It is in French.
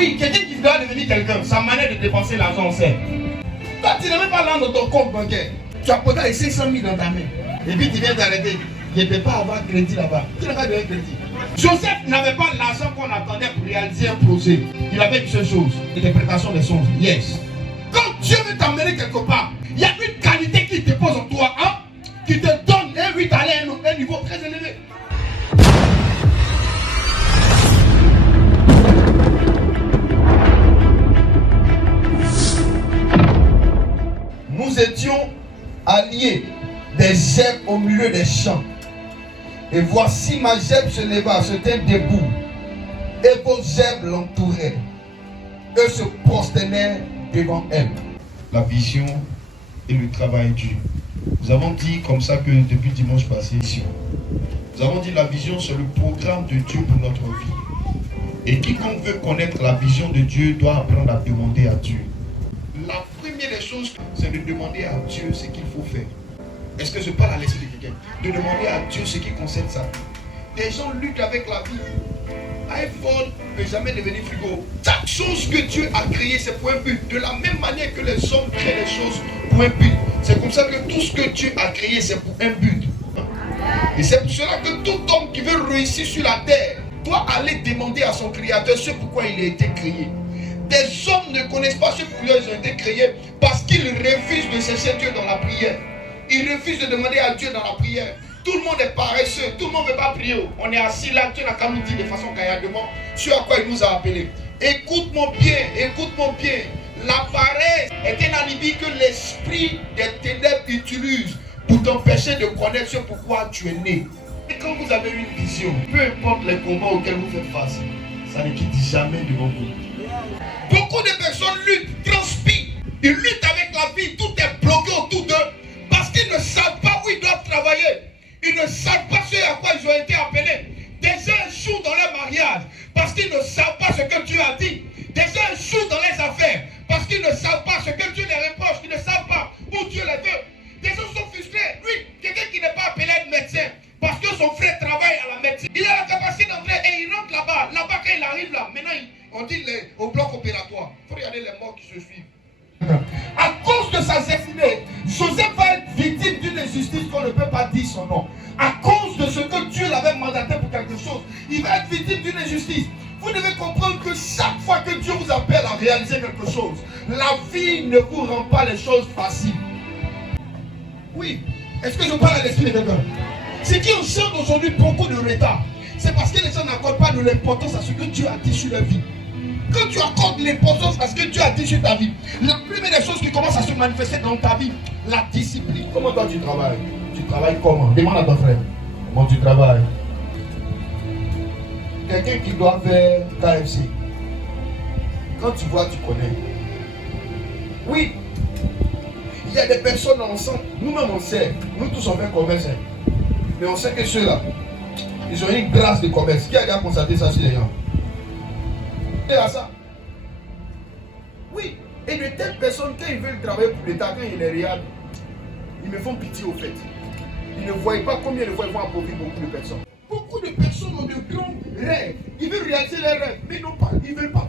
Oui, quelqu'un qui doit devenir quelqu'un, sa manière de dépenser l'argent, on sait. Toi, tu n'as même pas l'argent dans ton compte bancaire. Tu as posé les 500 000 dans ta main. Et puis tu viens d'arrêter. Je ne peux pas avoir crédit là-bas. Tu n'as pas de crédit. Joseph n'avait pas l'argent qu'on attendait pour réaliser un projet. Il avait une seule chose, l'interprétation des songes. Yes. Quand Dieu veut t'emmener quelque part, il y a une qualité qui te pose en toi, hein, qui te donne un 8 aller à un niveau très élevé. Nous étions alliés des gerbes au milieu des champs. Et voici ma gerbe se leva, se tint debout. Et vos gerbes l'entouraient. Eux se prosternèrent devant elle. La vision et le travail dur. Nous avons dit comme ça que depuis dimanche passé, nous avons dit la vision c'est le programme de Dieu pour notre vie. Et quiconque veut connaître la vision de Dieu doit apprendre à demander à Dieu. La première des choses, c'est de demander à Dieu ce qu'il faut faire. Est-ce que je parle à l'esprit de quelqu'un? De demander à Dieu ce qui concerne sa vie. Des gens luttent avec la vie. iPhone ne peut jamais devenir frigo. Chaque chose que Dieu a créée, c'est pour un but. De la même manière que les hommes créent les choses pour un but. C'est comme ça que tout ce que Dieu a créé, c'est pour un but. Et c'est pour cela que tout homme qui veut réussir sur la terre doit aller demander à son Créateur ce pourquoi il a été créé. Des hommes ne connaissent pas ce pourquoi ils ont été créés parce qu'ils refusent de chercher Dieu dans la prière. Ils refusent de demander à Dieu dans la prière. Tout le monde est paresseux, tout le monde ne veut pas prier. On est assis là, Dieu n'a qu'à nous dire de façon caillardement ce à quoi il nous a appelés. Écoute-moi bien, écoute-moi bien. La paresse est un alibi que l'esprit des ténèbres utilise pour t'empêcher de connaître ce pourquoi tu es né. Et quand vous avez une vision, peu importe les combats auxquels vous faites face, ça ne quitte jamais devant vous. Beaucoup de personnes luttent, transpirent, ils luttent avec la vie, tout est bloqué autour d'eux parce qu'ils ne savent pas où ils doivent travailler. Ils ne savent pas ce à quoi ils ont été appelés. Des gens échouent dans leur mariage parce qu'ils ne savent pas ce que Dieu a dit. Des gens échouent dans les affaires parce qu'ils ne savent pas ce que Dieu les reproche, ils ne savent pas où Dieu les veut. Des gens sont frustrés. Lui, quelqu'un qui n'est pas appelé à être médecin parce que son frère travaille à la médecine. Il a la capacité d'entrer et il rentre là-bas. Là-bas, quand il arrive là, maintenant, on dit au bloc opératoire. Il faut regarder les morts qui se suivent. À cause de sa destinée, Joseph va être victime d'une injustice qu'on ne peut pas dire son nom. À cause de ce que Dieu l'avait mandaté pour quelque chose, il va être victime d'une injustice. Vous devez comprendre que chaque fois que Dieu vous appelle à réaliser quelque chose, la vie ne vous rend pas les choses faciles. Oui, est-ce que je parle à l'esprit de quelqu'un? Ce qui enchaîne aujourd'hui beaucoup de retard, c'est parce que les gens n'accordent pas de l'importance à ce que Dieu a dit sur leur vie. Quand tu accordes l'importance à ce que Dieu a dit sur ta vie, la première des choses qui commencent à se manifester dans ta vie, la discipline. Comment toi tu travailles? Tu travailles comment? Demande à ton frère. Comment tu travailles? Quelqu'un qui doit faire KFC. Quand tu vois, tu connais. Oui. Il y a des personnes ensemble. Nous-mêmes on sait. Nous tous on fait commerce. Mais on sait que ceux-là, ils ont une grâce de commerce. Qui a déjà constaté ça sur les gens? À ça. Oui, et de telles personnes, quand ils veulent travailler pour l'État, quand ils les regardent, ils me font pitié au fait. Ils ne voient pas combien de fois ils vont appauvrir beaucoup de personnes. Beaucoup de personnes ont de grands rêves. Ils veulent réaliser leurs rêves, mais ils ne veulent pas